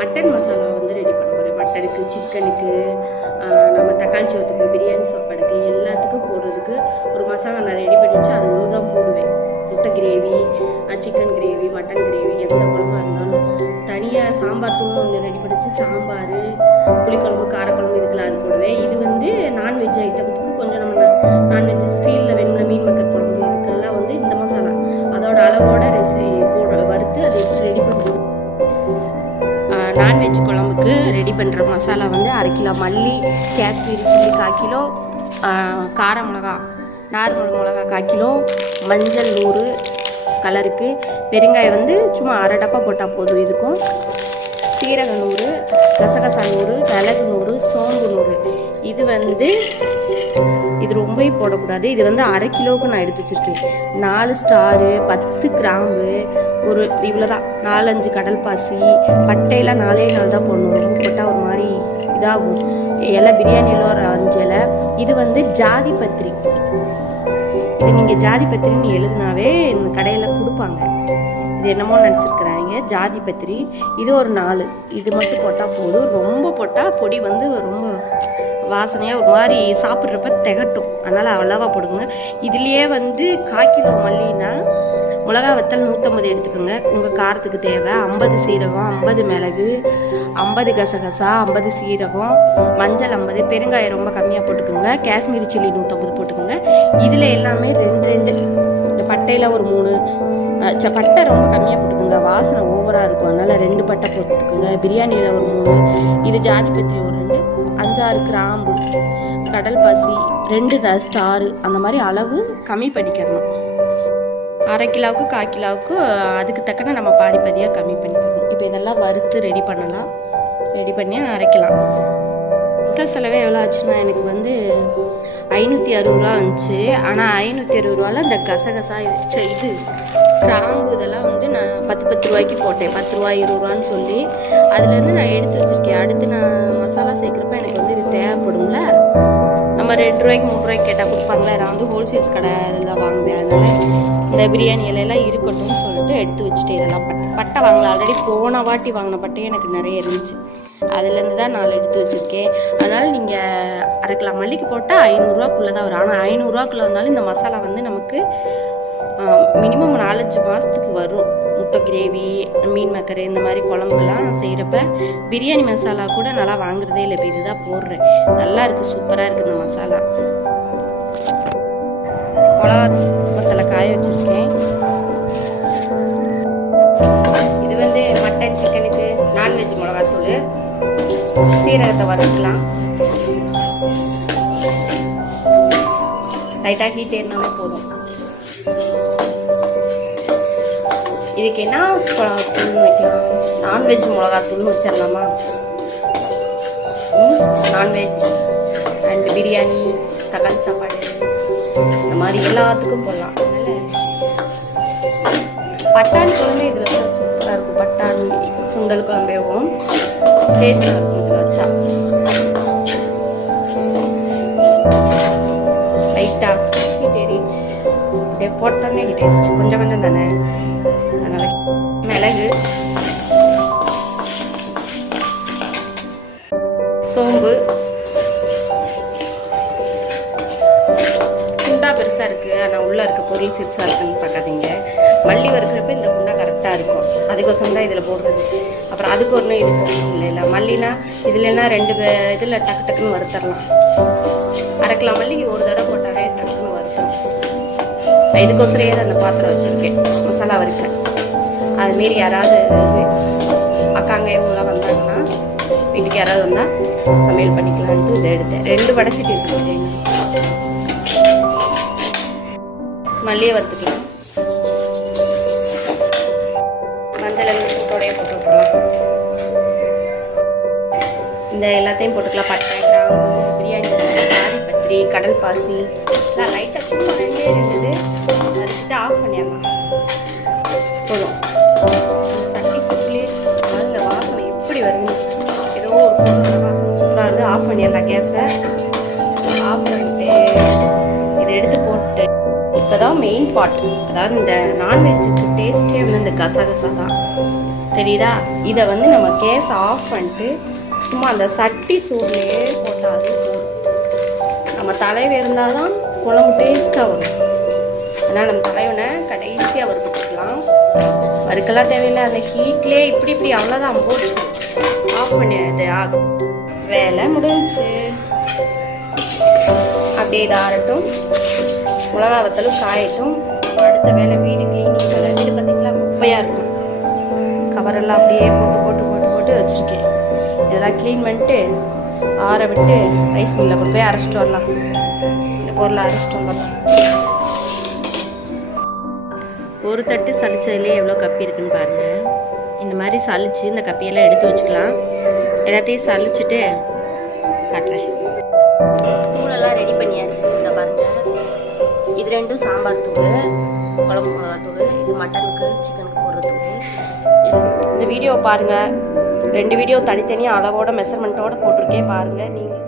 Mutton masala வந்து ready பண்ண போகிறேன். மட்டனுக்கு, சிக்கனுக்கு, நம்ம தக்காளி சோத்துக்கு, பிரியாணி சாப்பாடுக்கு எல்லாத்துக்கும் போடுறதுக்கு ஒரு மசாலா நான் ரெடி பண்ணி வச்சு அது ஒன்று தான் போடுவேன். முட்டை gravy, chicken gravy, mutton gravy, எந்த குழம்பாக இருந்தாலும் தனியாக சாம்பார் தூள்னு ஒன்று ரெடி பண்ணி வச்சு சாம்பார், புளிக்குழம்பு, காரக்குழம்பு இதுக்கெல்லாம் அது போடுவேன். இது வந்து நான்வெஜ் ஐட்டத்துக்கு கொஞ்சம் நம்ம நான்வெஜ் ஃபீல்டில் வேணும்னா மீன் மக்கர் குழம்பு இதுக்கெல்லாம் வந்து இந்த மசாலா அதோட அளவோட வறுத்து அதை எப்படி ரெடி பண்ணுவோம். நான்வெஜ் குழம்புக்கு ரெடி பண்ணுற மசாலா வந்து 1/2 கிலோ மல்லி, காஷ்மீரி சில்லி 1/4 கிலோ, கார மிளகா, நார்மல் மிளகா 1/4 கிலோ, மஞ்சள் 100 கலருக்கு, பெருங்காயம் வந்து சும்மா 1/2 டப்பா போட்டால் போதும். இதுக்கும் சீரகம் 100, கசகசா 100, மிளகு 100, சோம்பு 100. இது வந்து இது ரொம்ப போடக்கூடாது. இது வந்து 1/2 கிலோவுக்கு நான் எடுத்து வச்சுருக்கேன். 4 ஸ்டாரு, 10 கிராம்பு, ஒரு இவ்வளோதான், 4-5 கடல் பாசி, பட்டையெல்லாம் 4 தான் போடணும். ரொம்ப போட்டால் ஒரு மாதிரி இதாகும். இலை பிரியாணியில் ஒரு 5 இலை. இது வந்து ஜாதி பத்திரி. இது நீங்கள் ஜாதி பத்திரின்னு எழுதுனாவே இந்த கடையில் கொடுப்பாங்க. இது என்னமோ நினச்சிருக்கிறாங்க, ஜாதி பத்திரி. இது ஒரு 4. இது மட்டும் போட்டால் போதும். ரொம்ப போட்டால் பொடி வந்து ரொம்ப வாசனையாக ஒரு மாதிரி சாப்பிட்றப்ப திகட்டும். அதனால் அவ்வளவா போடுங்க. இதுலேயே வந்து 1/4 கிலோ மல்லினா மிளகா வத்தல் 150 எடுத்துக்கோங்க. உங்கள் காரத்துக்கு தேவை. 50 சீரகம், 50 மிளகு, 50 கசகசா, 50 சீரகம், மஞ்சள் 50, பெருங்காயம் ரொம்ப கம்மியாக போட்டுக்கோங்க. காஷ்மீரி சில்லி 150 போட்டுக்கோங்க. இதில் எல்லாமே 2 இந்த பட்டையில் ஒரு 3, பட்டை ரொம்ப கம்மியாக போட்டுக்கோங்க, வாசனை ஓவராக இருக்கும். அதனால் 2 பட்டை போட்டுக்கோங்க. பிரியாணியில் ஒரு 3, இது ஜாதி பத்திரி ஒரு 2, 5-6 கிராம்பு, கடல் பாசி 2 ஸ்டாரு, அந்த மாதிரி அளவு கம்மி பண்ணிக்கணும். 1/2 கிலோவுக்கு 1/4 கிலோவுக்கு அதுக்கு தக்கன நம்ம பாதியாக கம்மி பண்ணிக்கணும். இப்போ இதெல்லாம் வறுத்து ரெடி பண்ணலாம். ரெடி பண்ணி அரைக்கலாம். மொத்த செலவே எவ்வளோ ஆச்சுன்னா எனக்கு வந்து 560 ரூபா வந்துச்சு. ஆனால் 560 ரூபாவில் இந்த கசகசா இது கிராம்பு இதெல்லாம் வந்து நான் 10 ரூபாய்க்கு போட்டேன். 10 ரூபா 20 ரூபான்னு சொல்லி அதுலேருந்து நான் எடுத்து வச்சுருக்கேன். அடுத்து நான் மசாலா சேர்க்குறப்ப எனக்கு வந்து இது தேவைப்படும்ல. நம்ம 2 ரூபாய்க்கு 3 ரூபாய்க்கு கேட்டால் கொடுப்பாங்களே. நான் வந்து ஹோல்சேல்ஸ் கடை இதெல்லாம் வாங்குவேன். அதனால் இந்த பிரியாணி இலையெல்லாம் இருக்கட்டும்னு சொல்லிட்டு எடுத்து வச்சுட்டு இதெல்லாம் பட்டை வாங்கலாம். ஆல்ரெடி போன வாட்டி வாங்கின பட்டையே எனக்கு நிறைய இருந்துச்சு. அதுலேருந்து தான் 4 எடுத்து வச்சுருக்கேன். அதனால் நீங்கள் 1/2 கிலோ மல்லிக்கு போட்டால் 500 ரூபாக்குள்ளே தான் வரும். ஆனால் 500 ரூபாக்குள்ளே வந்தாலும் இந்த மசாலா வந்து நமக்கு மினிமம் 4-5 மாதத்துக்கு வரும். முட்டை கிரேவி, மீன் மக்கரை இந்த மாதிரி குழம்புக்கெல்லாம் செய்கிறப்ப பிரியாணி மசாலா கூட நல்லா வாங்குறதே இல்லை. இப்போ இதுதான் போடுறேன். நல்லா இருக்குது, சூப்பராக இருக்குது இந்த மசாலா. மிளகா மத்தலை காய வச்சுருக்கேன். இது வந்து மட்டன் சிக்கனுக்கு நான்வெஜ் மிளகாத்தூள். சீரகத்தை வதக்கலாம். லைட்டாக ஹீட் ஏறினாலே போதும். இதுக்கு என்ன தூள்னு வைக்கலாம்? நான்வெஜ் மிளகாத்தூள்னு வச்சிடலாமா? நான்வெஜ் அண்ட் பிரியாணி, தக்காளி சாப்பாடு இந்த மாதிரி எல்லாத்துக்கும் போடலாம். அதனால் பட்டாணி குழம்பு இதில் வச்சா சூப்பராக இருக்கும். பட்டாணி சுண்டல் குழம்பேவும் டேஸ்டாக இருக்கும் இதில் வச்சா. லைட்டாக ஹீட் ஏறிடுச்சு. அப்படியே போட்டோன்னே ஹீட் ஏறிடுச்சு. கொஞ்சம் கொஞ்சம் தானே. அதனால் மிளகு, சோம்பு, குண்டா பெருசாக இருக்குது. ஆனால் உள்ளே இருக்க பொருள் சிறுசாக இருக்குன்னு பார்க்காதீங்க. மல்லி வறுக்கிறப்ப இந்த குண்டா கரெக்டாக இருக்கும். அதுக்கோசம் தான் இதில் போடுறது. அப்புறம் அதுக்கு ஒன்று இதுக்கு ஒன்றும் இல்லை. மல்லினா இதுலன்னா 2 இதில் டக்கு டக்குன்னு வறுத்தரலாம். 1/2 கிலோ மல்லிக்கு ஒரு தடவை போட்டாலே டக்குன்னு வறுத்தணும். நான் இதுக்கோசரையே அந்த பாத்திரம் வச்சுருக்கேன் மசாலா வறுக்க. அதுமாரி யாராவது அக்காங்க இவங்களாம் வந்தாங்கன்னா வீட்டுக்கு யாராவது வந்தால் சமையல் பண்ணிக்கலான்ட்டு இதை எடுத்தேன். 2 வடைச்சிட்டு வச்சுக்கிட்டேன். மல்லியை வறுத்துக்கலாம். மஞ்சள் சூட்டோடையே போட்டு விட்டுலாம். இந்த எல்லாத்தையும் போட்டுக்கலாம். பட்டை, கிராம்பு, பிரியாணி, ஜாதி பத்திரி, கடல் பாசி எல்லாம் லைட்டாக சும்மா 2 வறுத்துட்டு ஆஃப் பண்ணிடலாம். போதும். சட்டி சுட்டுலேயே நல்ல வாசனை எப்படி வருது. ஏதோ ஒரு பொருளோட வாசனை சூப்பராக இருக்குது. ஆஃப் பண்ணிடலாம் கேஸை. ஆஃப் பண்ணிட்டு இதை எடுத்து போட்டு இப்போ தான் மெயின் பார்ட். அதாவது இந்த நான்வெஜ்ஜுக்கு டேஸ்ட்டே வந்து இந்த கசகசா தான். தெரியுதா? இதை வந்து நம்ம கேஸ் ஆஃப் பண்ணிட்டு சும்மா அந்த சட்டி சூட்லேயே போட்டால் அது போதும். நம்ம தலைவன் இருந்தால் தான் குழம்பு டேஸ்ட்டாக வரும். அதனால் நம்ம தலைவனை கடைசியாக வறுத்துக்கலாம். வறுக்கெல்லாம் தேவையில்லை, அந்த ஹீட்லேயே இப்படி அவ்வளோதான் போச்சு. ஆஃப் பண்ணிடுது. வேலை முடிஞ்சு. அப்படியே இதை ஆறட்டும், மிளகா வத்தலும் காயட்டும். அடுத்த வேலை வீடு கிளீனிங் வேலை. வீடு பார்த்திங்களா குப்பையாக இருக்கும். கவரெல்லாம் அப்படியே போட்டு வச்சுருக்கேன். இதெல்லாம் க்ளீன் பண்ணிட்டு ஆற விட்டு ரைஸ் மில்லில் கொண்டு போய் அரைச்சிட்டு வரலாம். இந்த பொருளை அரைச்சிட்டு வந்துடலாம். ஒரு தட்டு சளிச்சதுலேயே எவ்வளோ கப்பி இருக்குன்னு பாருங்கள். இந்த மாதிரி சளிச்சு இந்த கப்பியெல்லாம் எடுத்து வச்சுக்கலாம். எல்லாத்தையும் சளிச்சுட்டு காட்டுறேன். தூளெல்லாம் ரெடி பண்ணியாச்சு. இந்த பாருங்கள், இது ரெண்டும் சாம்பார் தூள், குழம்பு மிளகா தூள், இது மட்டனுக்கு சிக்கனுக்கு போடுற தூள். இந்த வீடியோ பாருங்கள். 2 வீடியோ தனித்தனியாக அளவோட மெஷர்மெண்ட்டோடு போட்டிருக்கேன் பாருங்கள். நீங்களும்